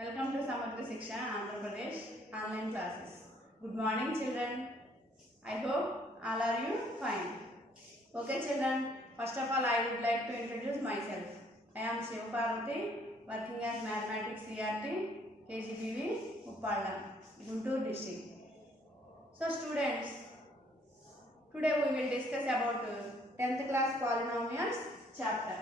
Welcome to Samagra Shiksha Andhra Pradesh online classes. Good morning children. I hope all are you fine. Okay children, first of all I would like to introduce myself. I am Shivaparvati, working as Mathematics CRT, KGBV Muppalla, Guntur district. So students, today we will discuss about 10th class polynomials chapter.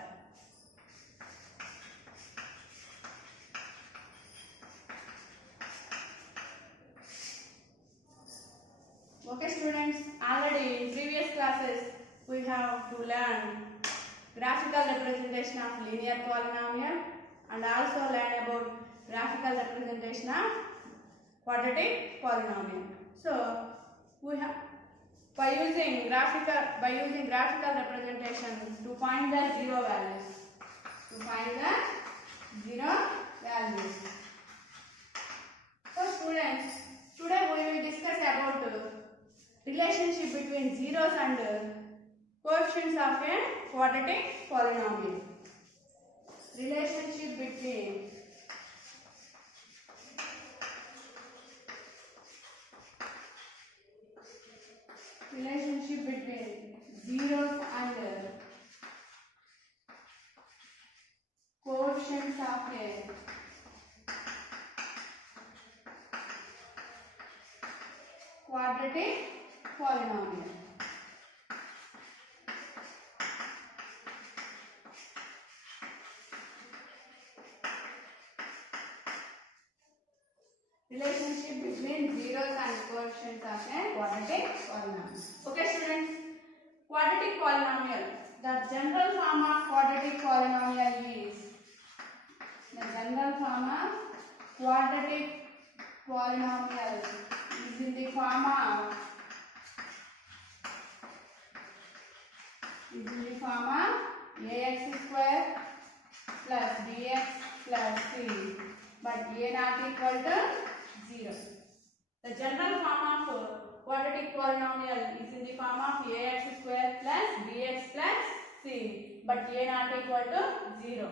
Okay students, already in previous classes we have to learn graphical representation of linear polynomial and also learn about graphical representation of quadratic polynomial. So we have by using graphical representation to find the zero values. So students, today we will discuss about relationship between zeros and coefficients of a quadratic polynomial. Relationship between zeros and coefficients of a quadratic polynomial. Relationship between zeros and coefficients of a quadratic polynomial. Okay students, quadratic polynomial. The general form of quadratic polynomial is in the form of ax square plus bx plus c, but a not equal to 0. The general form of quadratic polynomial is in the form of ax square plus bx plus c, but a not equal to 0.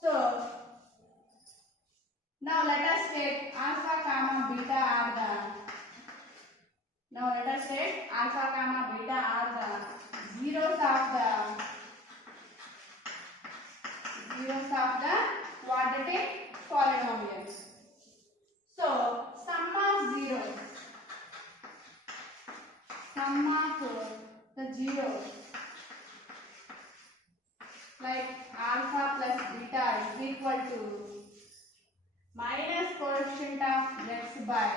So now let us take alpha comma beta are the zeros of the quadratic polynomials. So sum of the zeros like alpha plus beta is equal to minus coefficient of x by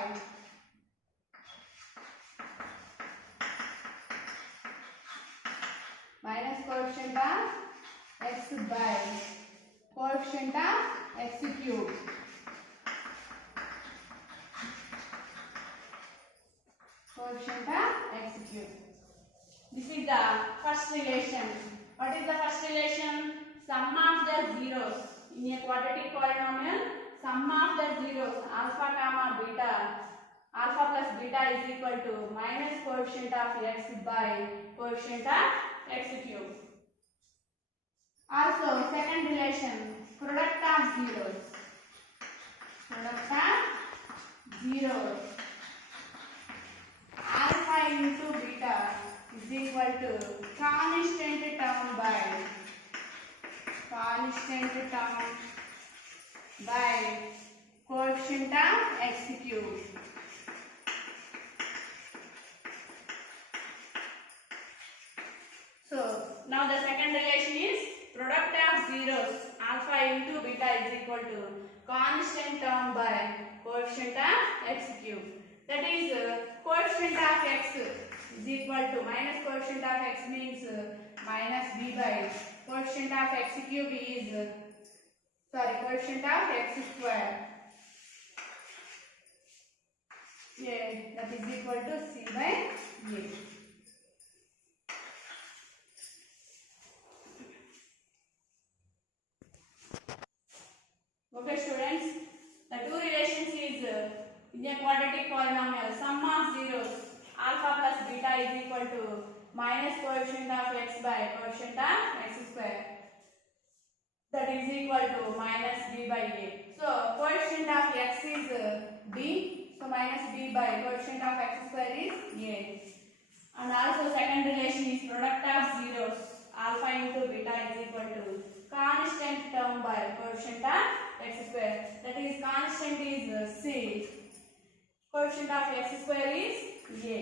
coefficient of x cube. This is the first relation. What is the first relation? Sum of the zeros in a quadratic polynomial. Sum of the zeros alpha plus beta is equal to minus coefficient of x by coefficient of x cube. Also second relation, product of zeros alpha into beta is equal to constant term by coefficient of x cube. So now the second relation is product of zeros alpha into beta is equal to constant term by coefficient of x cube. That is coefficient of x is equal to minus coefficient of x means minus b by coefficient of x cube is coefficient of x square. That is equal to c by a. Okay students, the two relations is in a quadratic polynomial. Sum of zeros alpha plus beta is equal to minus coefficient of x by coefficient of x square. That is equal to minus b by a. So coefficient of x is b. So minus b by coefficient of x square is a. And also second relation is product of zeros. Alpha into beta is equal to constant term by coefficient of x square. That is constant is c. Coefficient of x square is a.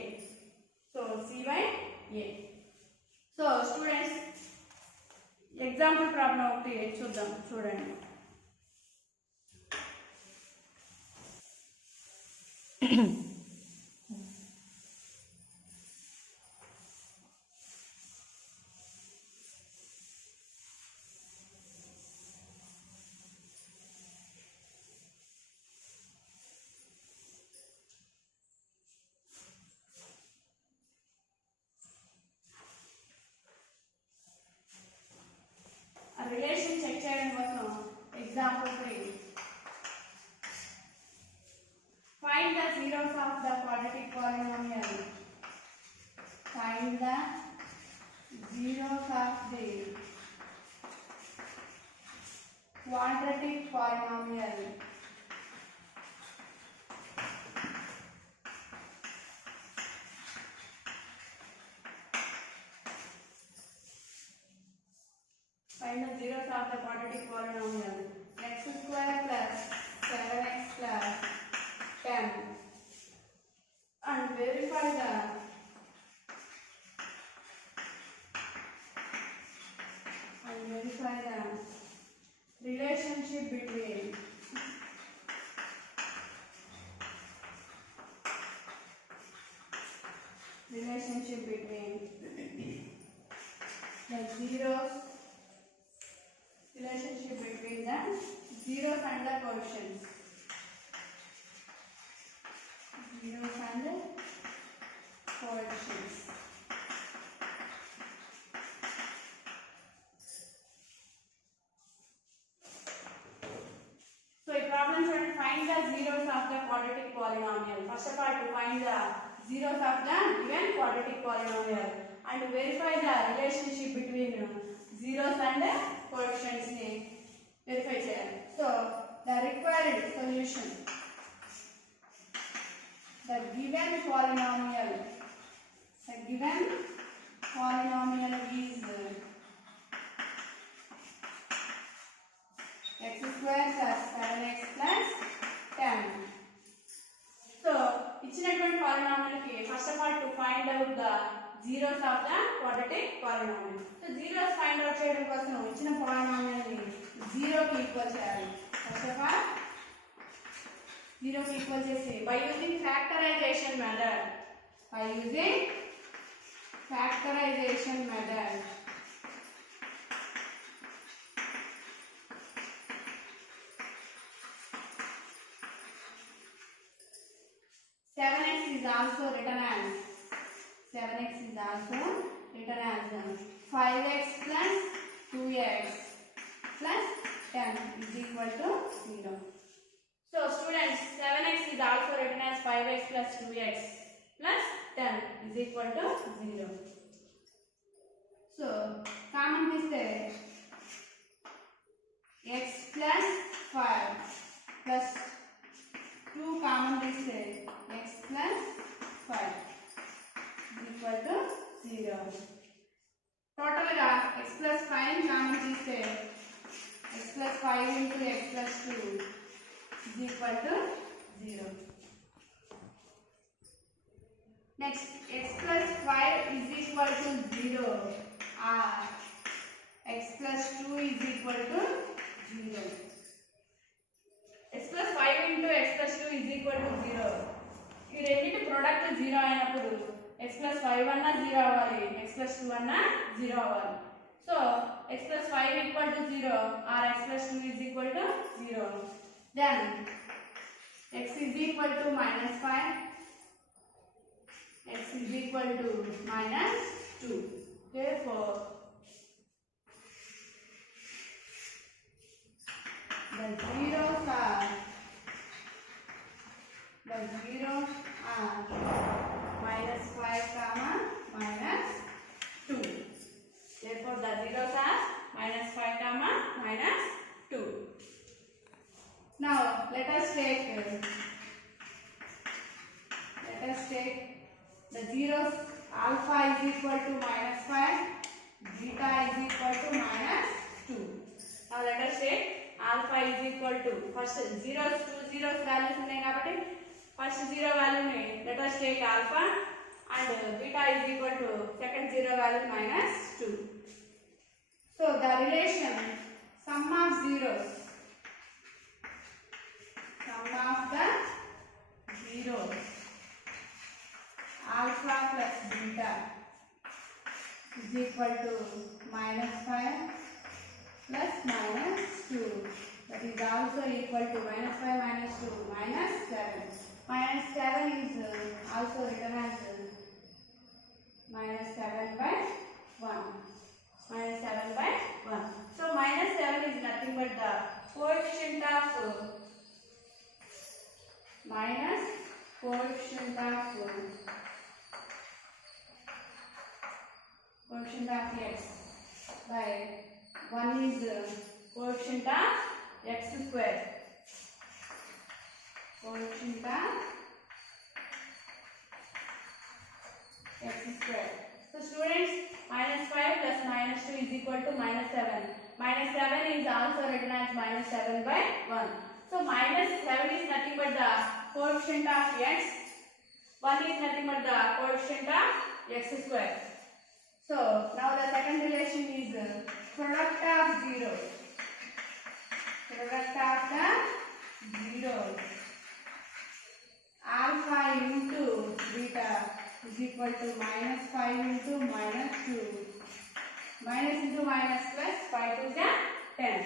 So c by a. So students, example problem ఒకటి చూద్దాం చూడండి. Relation check చేయడం కోసం example 3. Find the zeros of the quadratic polynomial. Find the zeros of the quadratic polynomial. Find the zeros of the quadratic polynomial. X square plus 7x plus 10 and verify the relationship between the zeros relationship between the zeros and the coefficients. Zeros and the coefficients. So a problem should find the zeros of the quadratic polynomial. First of all, to find the zeros of the given quadratic polynomial and to verify the relationship between zeros and the coefficients ni verify cheyali. So the required solution, the given polynomial is x square plus 7x plus 10. So ఇచ్చినటువంటి polynomial ki first of all to find out the zeros of the quadratic polynomial. So zeros find out చేయడం కోసం ఇచ్చిన polynomial ని 0 కి equal చేయాలి. First of all 0 కి equal చేసి by using factorization method. 7x is also written as 5x plus 2x plus 10 is equal to 0. So students, 7x is also written as 5x plus 2x plus 10 is equal to 0. So common తీస్తే x plus 5 plus 2 common తీస్తే x plus 5 is equal to 0. Total ga x plus 5 common తీస్తే x plus 5 into x plus 2 is equal to 0. Next, x plus 5 is equal to 0 or x plus 2 is equal to 0. X plus 5 into x plus 2 is equal to 0. ఈ రెండింటి product 0 అయినప్పుడు x plus 5 అన్న 0 అవ్వాలి, x plus 2 అన్న 0 అవ్వాలి. So x plus 5 equal to 0 or x plus 2 is equal to 0. Then x is equal to minus 5, x is equal to minus 2. Therefore the zeros are minus 5 comma minus 2. Therefore the zeros are minus 5 comma minus 2. Now the zeros alpha is equal to -5, beta is equal to -2. Now let us take alpha is equal to, first zeros, two zeros values ఉన్నాయి కాబట్టి first zero value ni let us take alpha and beta is equal to second zero value -2. So the relation sum of zeros, sum of the zeros alpha plus beta is equal to -5 plus -2, that is also equal to -5 -2 -7. -7 is also written as -7/1. -7/1. So -7 is nothing but the coefficient of x by 1 is coefficient of x square. Coefficient of x square. So students, -5 plus -2 is equal to -7. -7 is also written as -7/1. So -7 is nothing but the coefficient of x. 1 is nothing but the coefficient of x square. So now the second relation is product of zeros. Product of the zeros. Alpha into beta is equal to -5 into -2. Minus into minus plus 5 to the 10.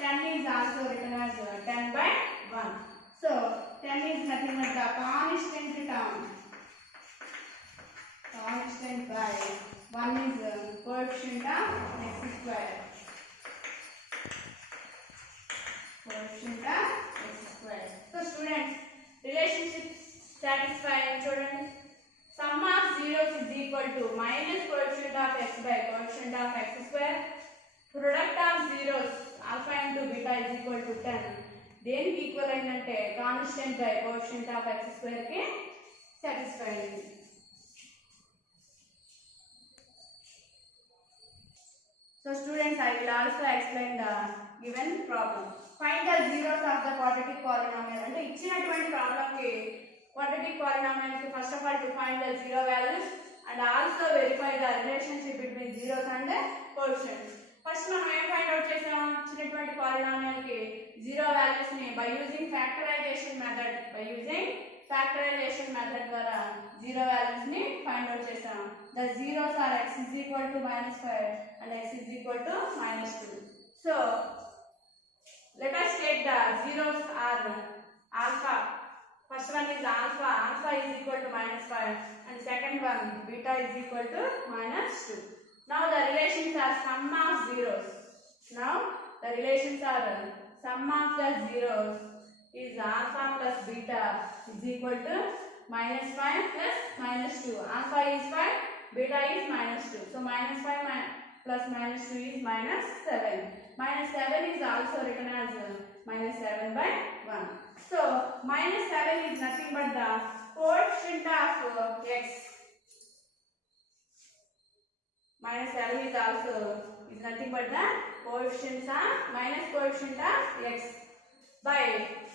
10 is also written as 10/1. So 10 is nothing but the constant term. Constant by 1 is coefficient of x square. Coefficient of x square. So students, relationship satisfying children. Sum of zeros is equal to minus coefficient of x by coefficient of x square. Product of zeros alpha into beta is equal to 10. దేనికి equal అయిందంటే constant by coefficient of x square కి satisfy అయింది. So students, I will also explain the given problem. Find the zeros of the quadratic polynomial. అంటే ఇచ్చినటువంటి problem కి quadratic polynomial ki first of all to find the zero values and also verify the relationship between zeros and coefficients. First మనం ఏం find out చేసాం, ఇచ్చినటువంటి polynomial కి zero values ni by using factorization method ద్వారా zero values ni find out చేసాం. The zeros are x is equal to -5 and x is equal to -2. So let us take the zeros are alpha. First one is alpha is equal to -5 and second one beta is equal to -2. Now the relations are sum of zeros. Now the relations are sum of the zeros is alpha plus beta is equal to -5 plus -2. Alpha is 5, beta is -2. So -5 plus -2 is -7. -7 is also written as -7/1. So -7 is nothing but the coefficient of x. -7 is also nothing but the coefficient of x by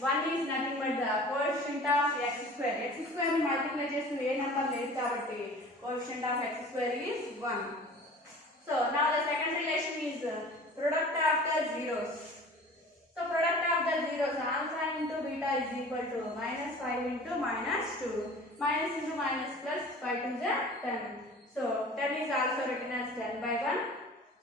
1 is nothing but the coefficient of x square. X square ni multiply చేస్తే ఏ number లేదు కాబట్టి coefficient of x square is 1. So now the second relation is product of the zeros. So product of the zeros alpha into beta is equal to -5 into -2. Minus into minus plus 5 to the 10. So 10 is also written as 10/1.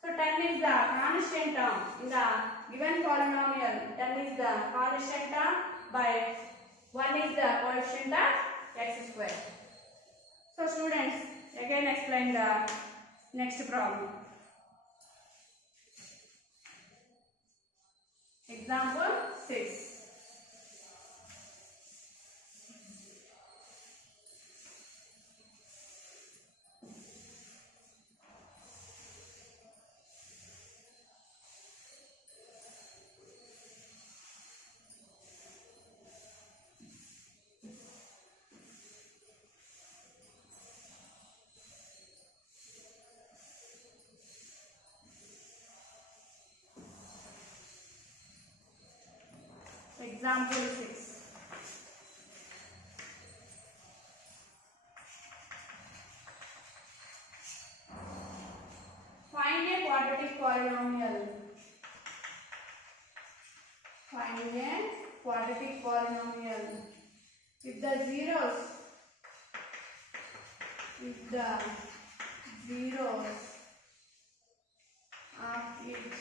So 10 is the constant term in the given polynomial. 10 is the constant term by 1 is the coefficient of x square. So students, again explain the next problem. Example 6. Example 6. Find a quadratic polynomial. Find a quadratic polynomial. If the zeros of it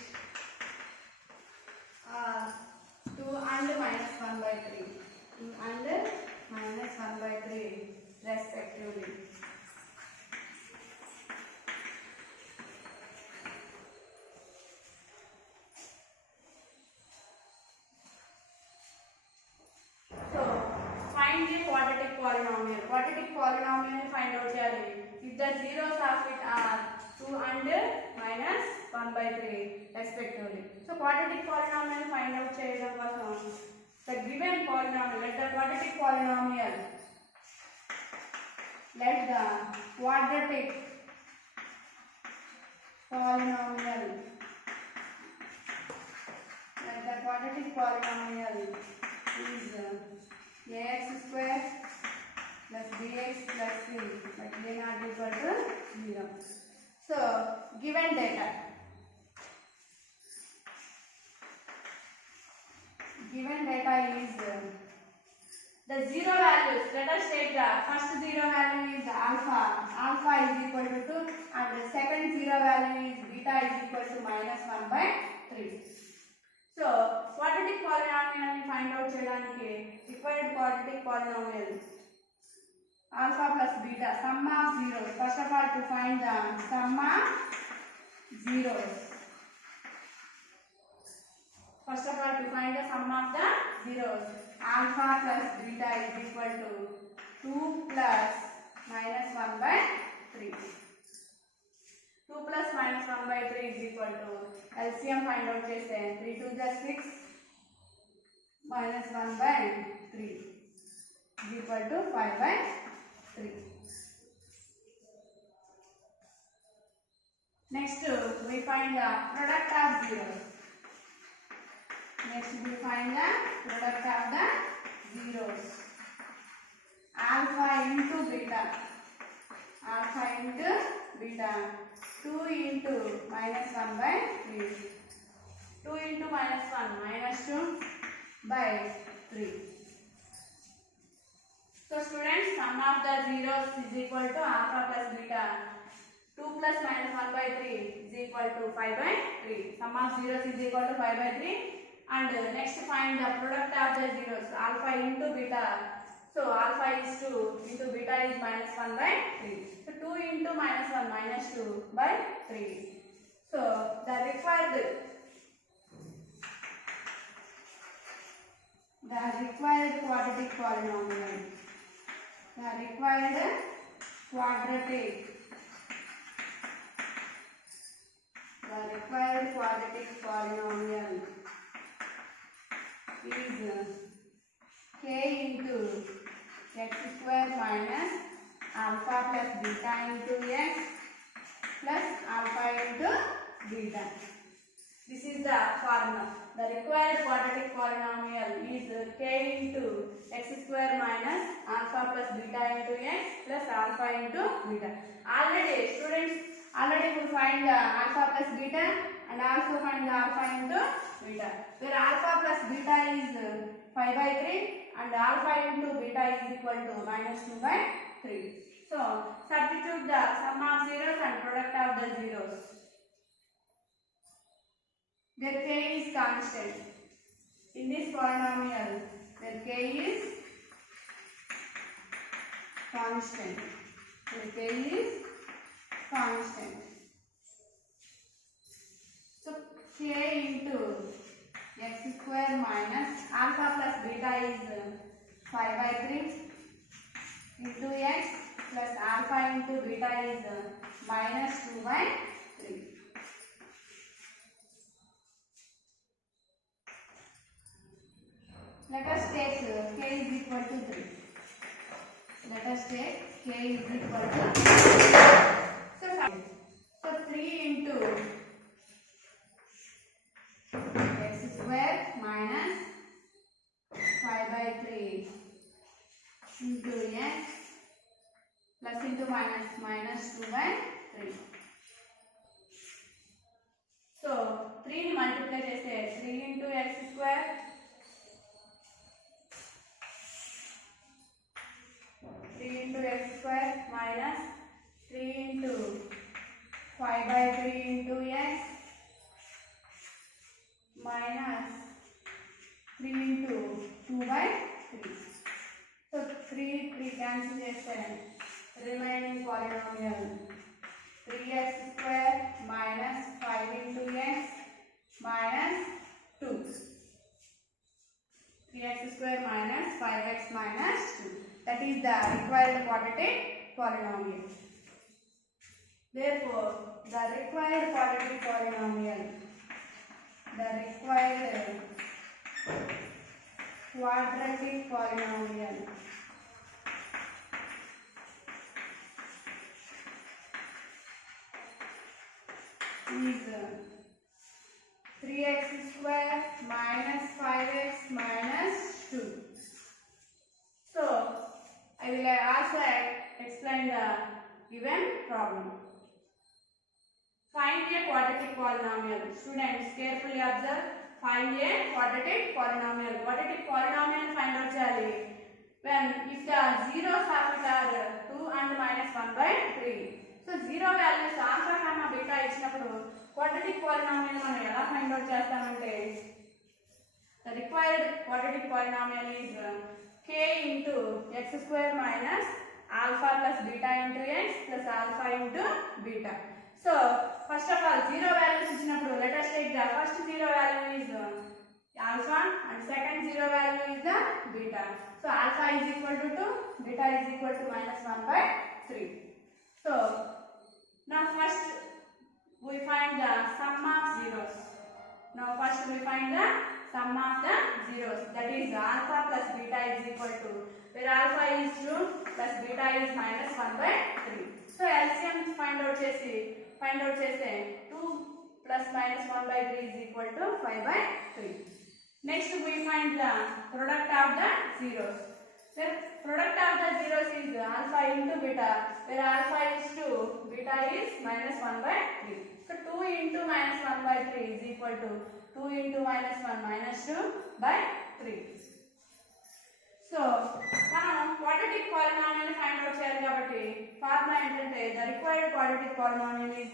are 2 and minus 1 by 3. 2 and minus 1 by 3 respectively. So, find the quadratic polynomial. Quadratic polynomial find out cheyali. If the zeros of it are 2 and minus 1 by 3 respectively. So, quadratic polynomial find out cheyadam kosam the given polynomial, let the quadratic polynomial, let the quadratic polynomial is ax square plus bx plus c, but a not equal to 0. So, given data. Given data is the zero values. Let us take the first zero value is alpha. Alpha is equal to 2 and the second zero value is beta is equal to minus 1 by 3. So, quadratic polynomial we find out cheyadaniki required quadratic polynomial alpha plus beta, sum of zeros. First of all, to find the sum of zeros. First of all, to find the sum of the zeros, alpha plus beta is equal to 2 plus minus 1 by 3. 2 plus minus 1 by 3 is equal to LCM find out cheste 3 to the 6 minus 1 by 3 is equal to 5 by 3. Next we find the product of zeros. Next we find the product of the zeros. Alpha into beta. Alpha into beta. 2 into minus 1 by 3. 2 into minus 1 minus 2 by 3. So students, sum of the zeros is equal to alpha plus beta. 2 plus minus 1 by 3 is equal to 5 by 3. Sum of zeros is equal to 5 by 3. And next find the product of the zeros, alpha into beta. So alpha is 2 into beta is minus 1 by 3. So 2 into minus 1 minus 2 by 3. So the required quadratic polynomial. The required quadratic polynomial is k into x square minus alpha plus beta into x plus alpha into beta. This is the formula. The required quadratic polynomial is k into x square minus alpha plus beta into x plus alpha into beta. Already students, we find the alpha plus beta and also find the alpha into beta. Where alpha plus beta is 5 by 3 and alpha into beta is equal to minus 2 by 3. So substitute the sum of zeros and product of the zeros. Their k is constant. In this polynomial, their k is constant. Their k is constant. So k into x square minus alpha plus beta is 5 by 3 into x plus alpha into beta is minus 2 by 3. Let us take k is equal to 3. Let us take k is equal to 3. So 3 into x square minus plus into minus, minus 2 by 3. So 3 ni multiply cheste 3 into x square 3 into x square minus 3 into 5 by 3 into x minus 3 into 2 by 3. So 3 cancel cheste remaining polynomial 3x square minus 5 into x minus 2. 3x square minus 5x minus 2. That is the required quadratic polynomial. Therefore, the required quadratic polynomial is 3x square minus 5x minus 2. So, I will also explain the given problem. Find a quadratic polynomial. Students, carefully observe. Find a quadratic polynomial. Quadratic polynomial find out cheyali when if the zeros of it are 2 and minus 1 by 3. So 0 values alpha comma beta ఇచ్చినప్పుడు quadratic polynomial మనం ఎలా find out చేస్తామంటే the required quadratic polynomial is k into x square minus alpha plus beta into x plus alpha into beta. So first of all 0 values ఇచ్చినప్పుడు let us take the first 0 value is alpha and second 0 value is the beta. So alpha is equal to 2, beta is equal to minus 1 by 3. So now first we find the sum of zeros. Now first we find the sum of the zeros, that is alpha plus beta is equal to, where alpha is 2 plus beta is minus 1 by 3. So LCM find out chese 2 plus minus 1 by 3 is equal to 5 by 3. Next we find the product of the zeros. The product of the zeros is alpha into beta, where alpha is 2, beta is minus 1 by 3. So 2 into minus 1 by 3 is equal to 2 into minus 1 minus 2 by 3. So మనం quadratic polynomial find out చేయాలి కాబట్టి formula ఏంటంటే the required quadratic polynomial is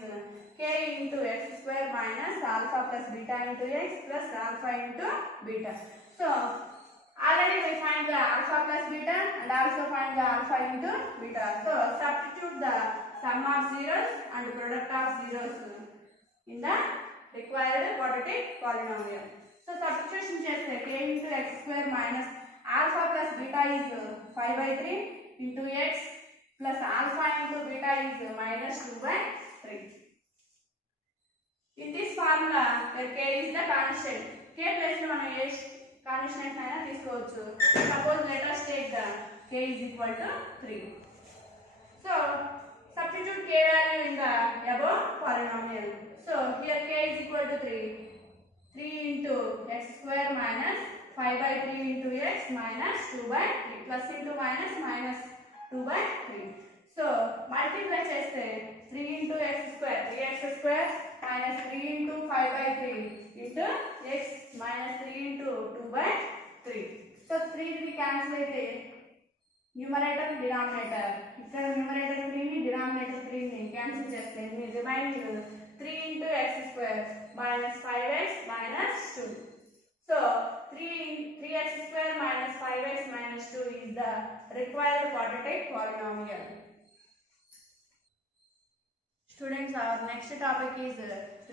k into x square minus alpha plus beta into x plus alpha into beta. So already we find the alpha plus beta and also find the alpha into beta. So substitute the sum of zeros and product of zeros in the required quadratic polynomial. So substitution cheste k into x square minus alpha plus beta is 5 by 3 into x plus alpha into beta is minus 2 by 3. In this formula where k is the constant, k place lo మనం ఏ constant అయినా తీసుకోవచ్చు. Suppose let us take the k is equal to 3. So substitute k value in the above polynomial. So here k is equal to 3 into x square minus 5 by 3 into x minus 2 by 3 plus into minus minus 2 by 3. So multiply cheste 3 into x square 3x square minus 3 into 5 by 3 into x minus 3 into 2 by 3. So 3 cancel అయితే numerator denominator ఇక్కడ numerator 3 ని denominator 3 ని cancel చేస్తే మీ remaining 3 into x square minus 5x minus 2. So 3x square minus 5x minus 2 is the required quadratic polynomial. Students, our next topic is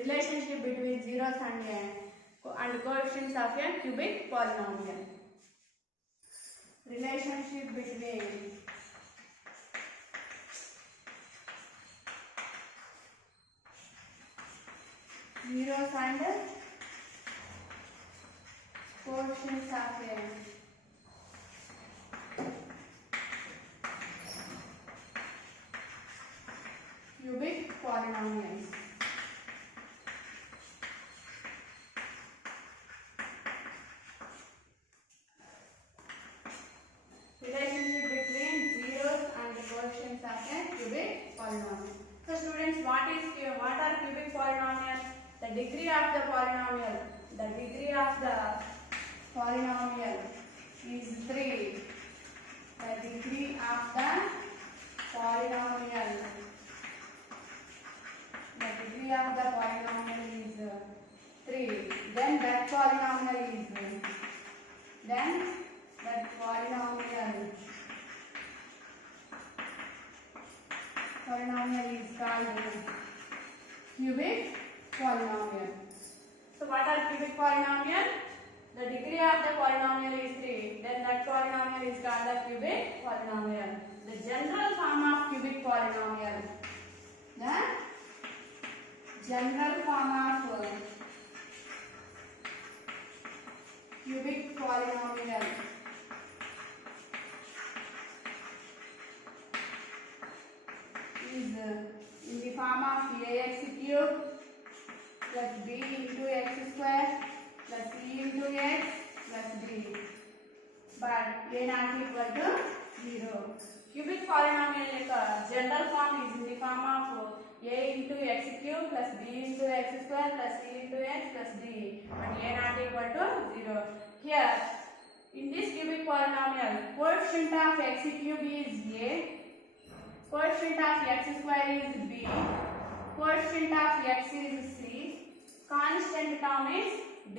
relationship between zeros and coefficients of a cubic polynomial. Relationship between zeros and coefficients of a cubic polynomials. Relationship between zeros and the coefficients of as a cubic polynomial. So students, what are cubic polynomials? The degree of the polynomial. The degree of the polynomial is 3. The degree of the polynomial. The degree of the polynomial is 3. Then that polynomial is called cubic polynomial. So what are cubic polynomial? The degree of the polynomial is 3. Then that polynomial is called the cubic polynomial. The general form of cubic polynomial. The general form of cubic polynomial is in the form of ax cube plus b into x square plus c into x plus b, but a not equal to 0. Cubic polynomial general form is in the form of a into x cube plus b into x square plus c into x plus d, but a not equal to 0. Here in this cubic polynomial, coefficient of x cube is a, coefficient of x square is b, coefficient of x is c, constant term is d.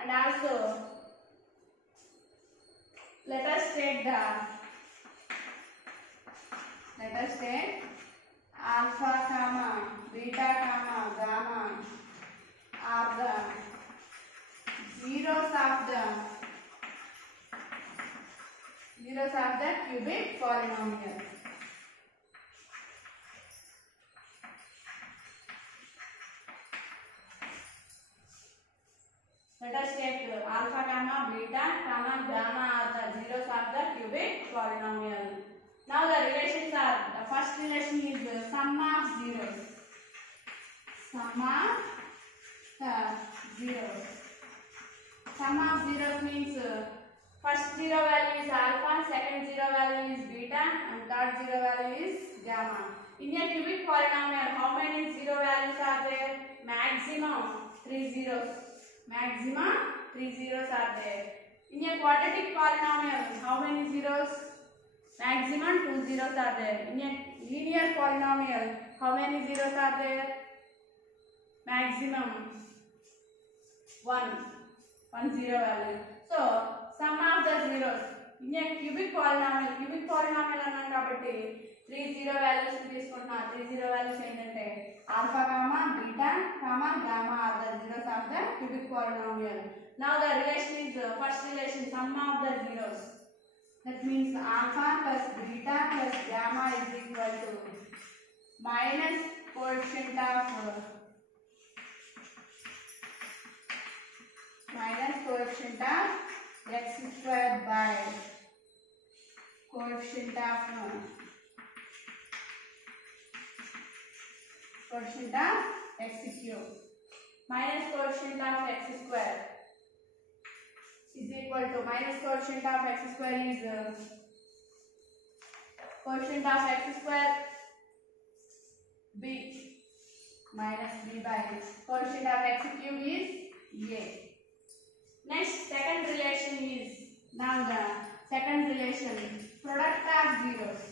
And also let us take alpha comma beta comma gamma are the zeros of the cubic polynomial. Let us take alpha comma beta comma gamma are the zeros of the cubic polynomial. Now the relations are, the first relation is sum of zeros. Sum of zeros. Sum of zeros means first zero value is alpha, second zero value is beta, and third zero value is gamma. In a cubic polynomial, how many zero values are there? Maximum 3 zeros. Maximum 3 zeros are there. In a quadratic polynomial, how many zeros? Maximum 2 zeros are there. In a linear polynomial, how many zeros are there? Maximum 1 zero value. So sum of the zeros in a cubic polynomial అన్నాం కాబట్టి 3 zero values తీసుకుంటున్నా. 3 zero values ఏంటంటే alpha comma beta comma gamma are the zeros of the cubic polynomial. Now the relation is first relation, sum of the zeros. That means alpha plus beta plus gamma is equal to minus coefficient of x square by coefficient of x cube minus coefficient of x square is equal to minus coefficient of x square is coefficient of x square b minus b by coefficient of x cube is a. Next, second relation is, now the second relation, product of zeros.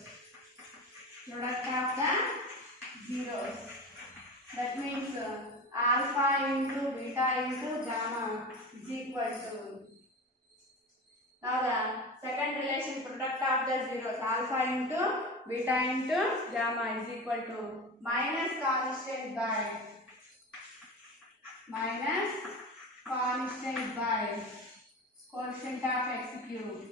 That means alpha into beta into gamma is equal to, now the second relation, product of the zeros, alpha into beta into gamma is equal to minus constant by coefficient of x cube.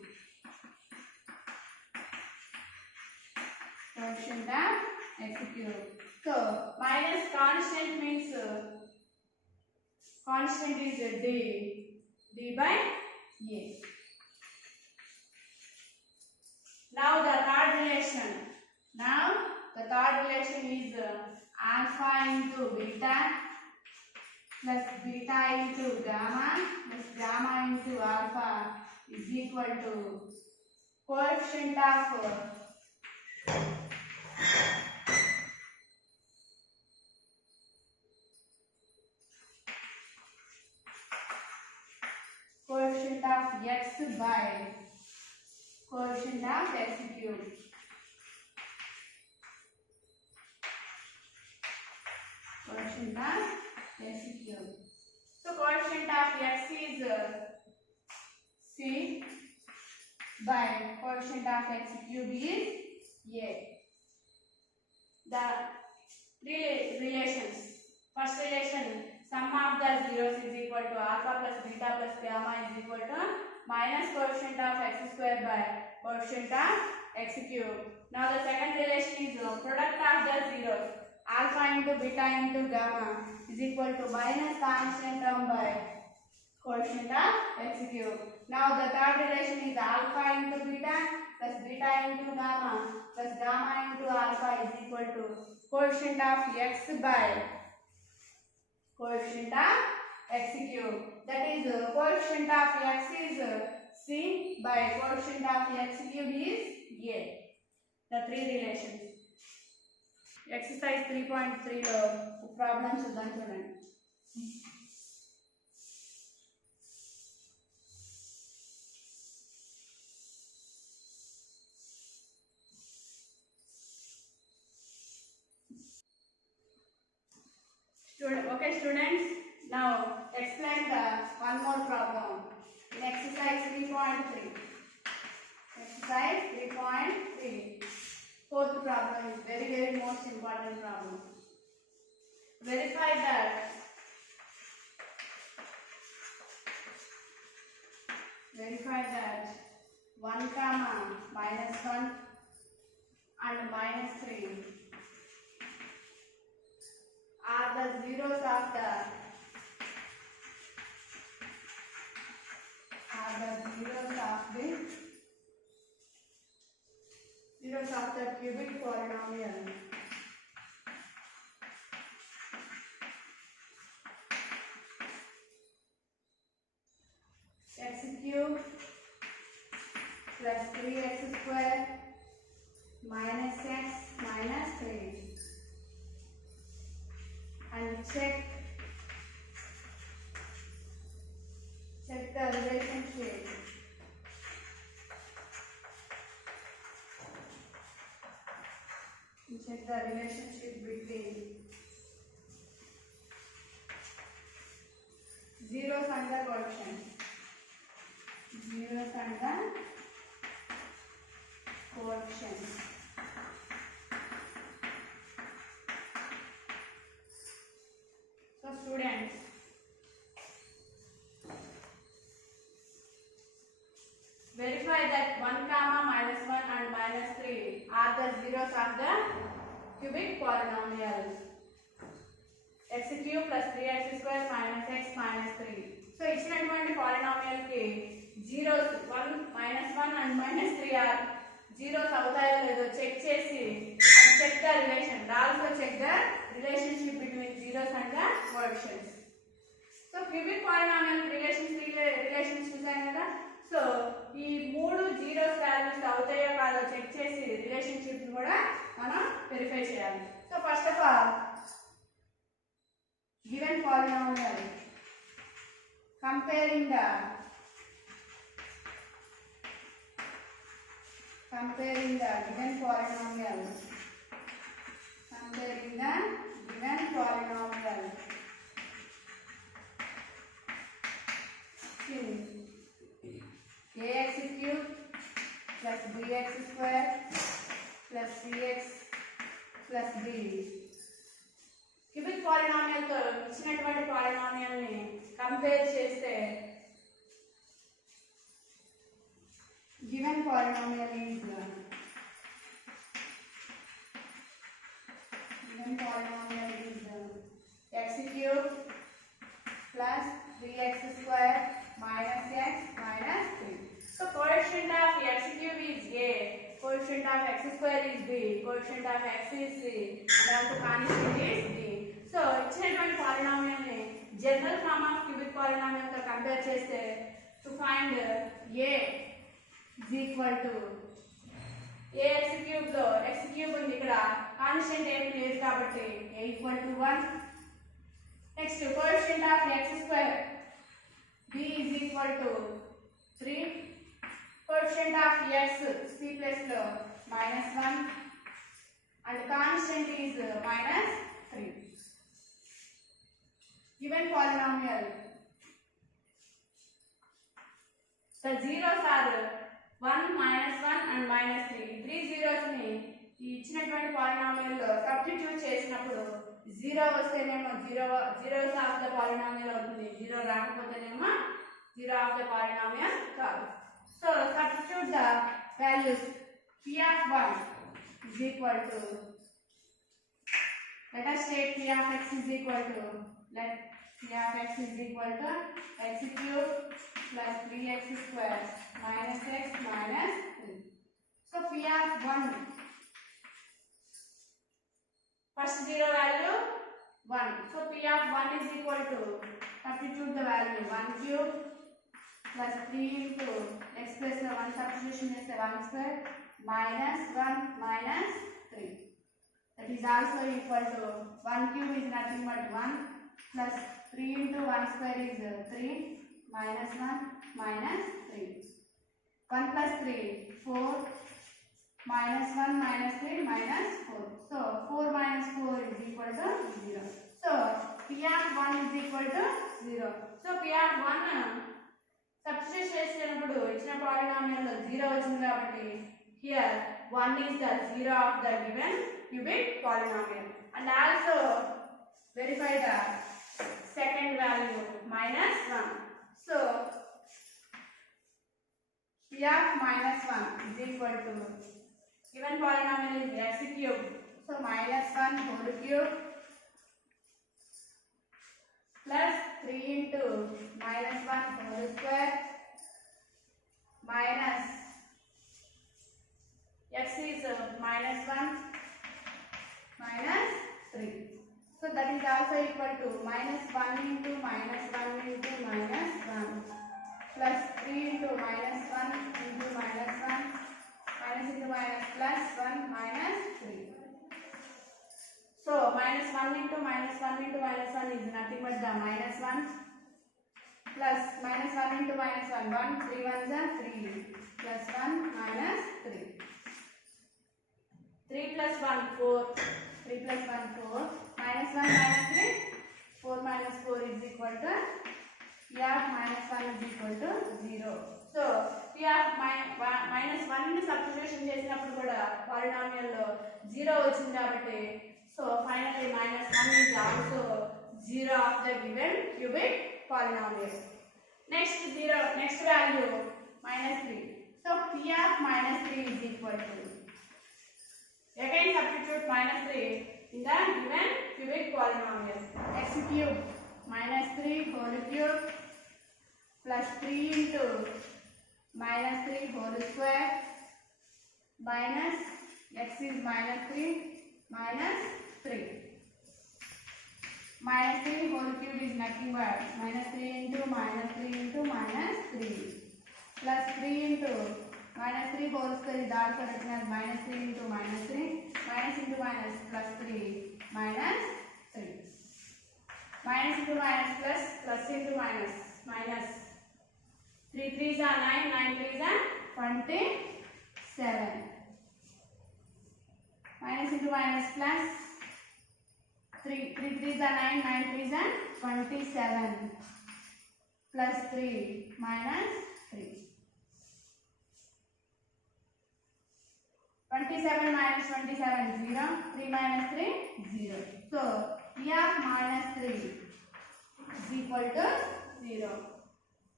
Coefficient of x cube. So minus constant means constant is d by a. Now the third relation. Is alpha into beta plus beta into gamma plus gamma into alpha is equal to coefficient of by quotient of x cube. Quotient of x cube. So quotient of x is c by quotient of x cube is a. The relations. First relation, sum of the zeros is equal to alpha plus beta plus gamma is equal to minus quotient of x square by quotient of x cube. Now the second relation is product of the zeros. Alpha into beta into gamma is equal to minus constant term by quotient of x cube. Now the third relation is alpha into beta plus beta into gamma plus gamma into alpha is equal to quotient of x by quotient of x cube. That is quotient of x is c by quotient of x cube is a. The three relations. Exercise 3.3 లో problem చూద్దాం చూడండి. Okay students, now explain the one more problem in exercise 3.3. Exercise 3.3. Fourth problem is very most important problem. Verify that verify that 1 comma minus 1 and minus 3 are the zeros of the cubic polynomial. X cube plus 3x square minus x minus 3. And check the relationship. Check the relationship between zeros and the quotients. Zeros and the quotients. So students, verify that 1 comma minus 1 and minus 3 are the zeros of the cubic polynomial. X cube plus 3x square minus x minus 3. So ఇచ్చినటువంటి polynomial కి zeros 1 minus 1 and minus 3 are zeros అవుతాయో లేదో check చేసి and check the relation. Also check the relationship between zeros and the quotients. So cubic polynomial relations చూసాం కదా. So ఈ మూడు zeros values అవుతాయో కాదో చెక్ చేసి రిలేషన్షిప్ కూడా మనం వెరిఫై చేయాలి. So first of all given polynomial, comparing the given polynomial ax cube plus bx square plus cx plus d. Cubic polynomial తో ఇచ్చినటువంటి polynomial ని కంపేర్ చేస్తే given polynomial is x cube plus 3x square minus x minus 3. So quotient of x cube is a, quotient of x square is b, quotient of x is c, and also constant is d. So ఇచ్చినటువంటి polynomial ని general form of cubic polynomial తో compare చేస్తే to find a is equal to ax cube లో x cube ఉంది, ఇక్కడ constant ఏమీ లేదు కాబట్టి a equal to 1. Next quotient of x square b is equal to 3 Coefficient of x c plus -1 and constant is -3. Given polynomial, the zeros are 1, -1 and -3. 3 zeros ni ఈ ఇచ్చినటువంటి polynomial లో substitute చేసినప్పుడు 0 వస్తేనేమో 0 of the polynomial అవుతుంది, 0 రాకపోతేనేమో 0 of the polynomial కాదు. So substitute the values p of 1 is equal to, let us take p of x is equal to, let p of x is equal to x cube plus 3x square minus x minus 3. So p of 1, first 0 value 1. So p of 1 is equal to, substitute the value 1 cube plus 3 into x plus 1 substitution is 1 square minus 1 minus 3. That is also equal to 1 cube is nothing but 1 plus 3 into 1 square is 3 minus 1 minus 3. 1 plus 3 4 minus 1 minus 3 minus 4. So 4 minus 4 is equal to 0. So p of 1 is equal to 0. So p of 1 substitute చేసినప్పుడు ఇచ్చిన polynomial లో 0 వచ్చింది కాబట్టి here 1 is the 0 of the given cubic polynomial. And also verify the second value -1. So p of -1 is equal to, given polynomial is x cube, so -1 whole cube plus 3 into -1 whole square minus x is -1 minus 3. So that is also equal to -1 into -1 into -1 plus 3 into -1 into -1 minus into minus plus 1 minus 3. So -1 into -1 into -1 is nothing but the -1 plus -1 into -1, 1 3 1s are 3 plus 1 minus 3. 3 plus 1 4, 3 plus 1 4, minus 1 minus 3, 4 minus 4 is equal to, p of -1 is equal to 0. So p of -1 ని substitution చేసినప్పుడు కూడా polynomial లో 0 వచ్చింది కాబట్టి, so finally -1 is also 0 of the given cubic polynomial. Next value -3. So p of -3 is equal to, again substitute -3 in the given cubic polynomial. X cube -3 whole cube plus 3 into -3 whole square minus x is -3 minus 3. -3 whole cube is nothing but -3 into -3 into -3 plus 3 into -3 whole square is also written as -3 into -3 minus into minus plus 3 minus 3 minus into minus plus into minus minus 3 3s are 9, 9 3s are 27 minus into minus plus 3 3s are 9, 9 3s are 27 plus 3 minus 3. 27 minus 27 0, 3 minus 3 0. So p of -3 is equal to 0.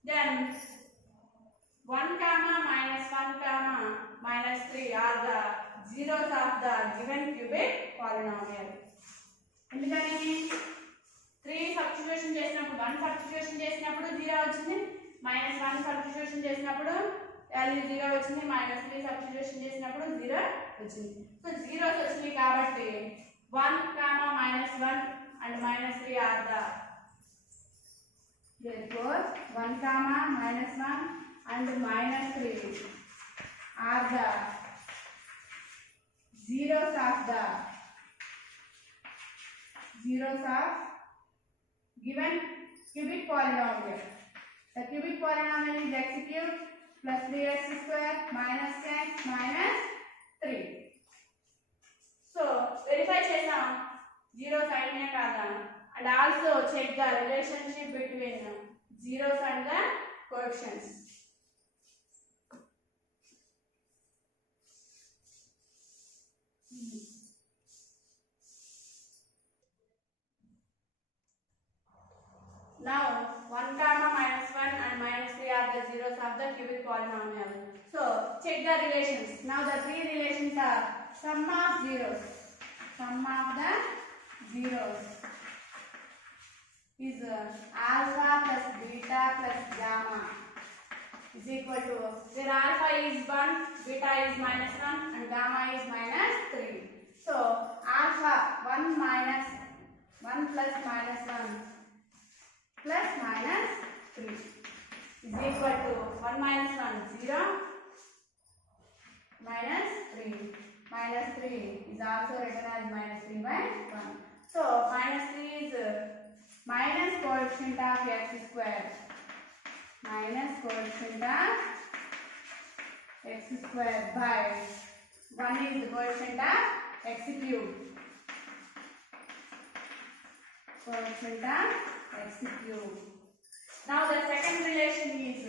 Then 1 comma -1 comma -3 are the zeros of the given cubic polynomial. ఎందుకని 3 substitution చేసినప్పుడు 1 substitution చేసినప్పుడు 0 వచ్చింది, -1 substitution చేసినప్పుడు value 0 వచ్చింది, -3 substitution చేసినప్పుడు 0 వచ్చింది. So zeros వచ్చినాయి కాబట్టి 1 comma -1 and -3 are the, therefore 1 comma -1 and -3 are the zeros of given cubic polynomial. The cubic polynomial is x cube plus 3x square minus 10 minus 3. So verify chesam zeros aine kada, and also check the relationship between zeros and the coefficients. Now 1 comma minus 1 and minus 3 are the zeros of the cubic polynomial. So check the relations. Now the three relations are sum of zeros. Sum of the zeros is alpha plus beta plus gamma is equal to, where alpha is 1, beta is minus 1 and gamma is minus 3. So alpha 1 minus 1 plus minus 1 plus minus 3 is equal to 1 minus 1 0 minus 3. Minus 3 is also written as minus 3 by 1. So minus 3 is minus coefficient of x square. Minus coefficient of x square by 1 is the coefficient of x cube. Coefficient of x cube. Now the second relation is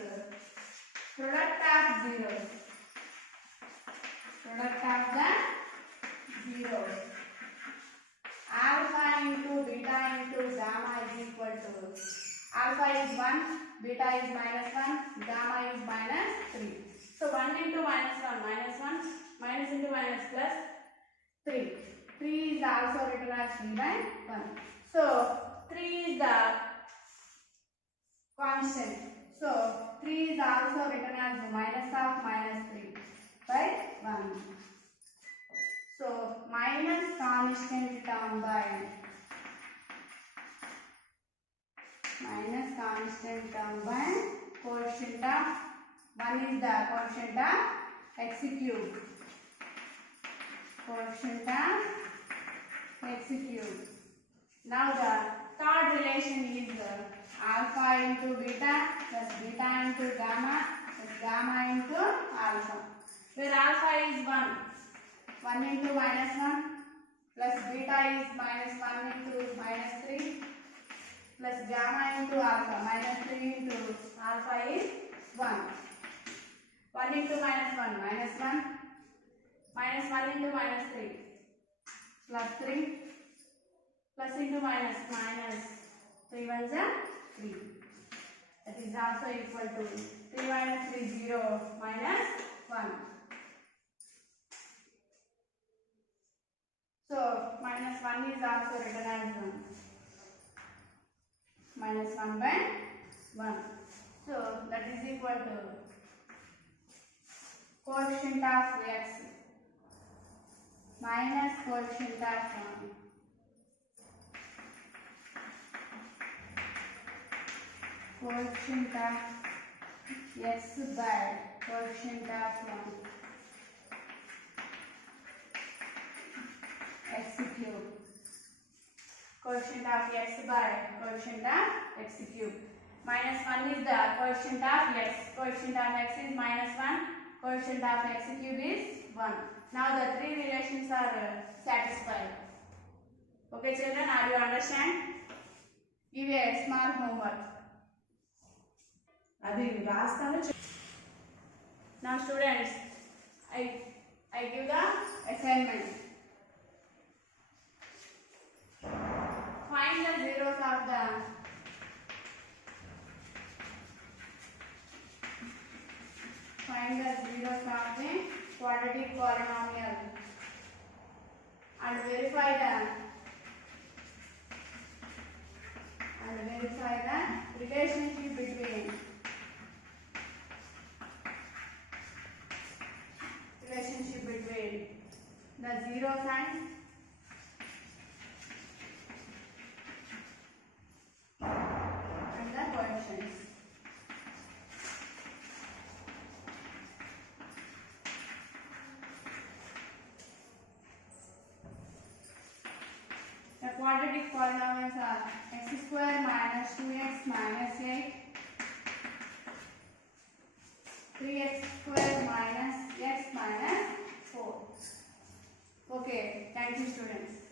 product of zeros. Product of the zeros. Alpha into beta into gamma is equal to, alpha is 1, beta is minus 1, gamma is minus 3. So 1 into minus 1, minus 1, minus into minus plus 3. 3 is also written as 3 by 1. So 3 is the constant. So 3 is also written as minus of minus 3 by 1. So minus constant term by coefficient of 1 is the coefficient of x cube. Coefficient of x cube. Now the third relation is alpha into beta plus beta into gamma plus gamma into alpha, where alpha is 1. 1 into minus 1 plus beta is minus 1 into minus 3 plus gamma into alpha. Minus 3 into alpha is 1. 1 into minus 1 minus 1. Minus 1 into minus 3 plus 3 plus into minus minus 3 ones are 3. That is also equal to 3 minus 3 0 minus 1. So minus 1 is also written as 1. Minus 1 by 1. So that is equal to coefficient of x minus coefficient of 1. Coefficient of x by coefficient of 1 x cube. Coefficient of x by coefficient of x cube. Minus 1 is the coefficient of x. Coefficient of x is minus 1. Coefficient of x cube is 1. Now the three relations are satisfied. Okay children, are you understand? Give a small homework. Now students, I give the assignment. Find the zeros of the quadratic polynomial and verify the relationship between the zeros and the coefficients. The quadratic polynomials are x square minus 2x minus 8 3x square minus x minus 4. Okay, thank you students.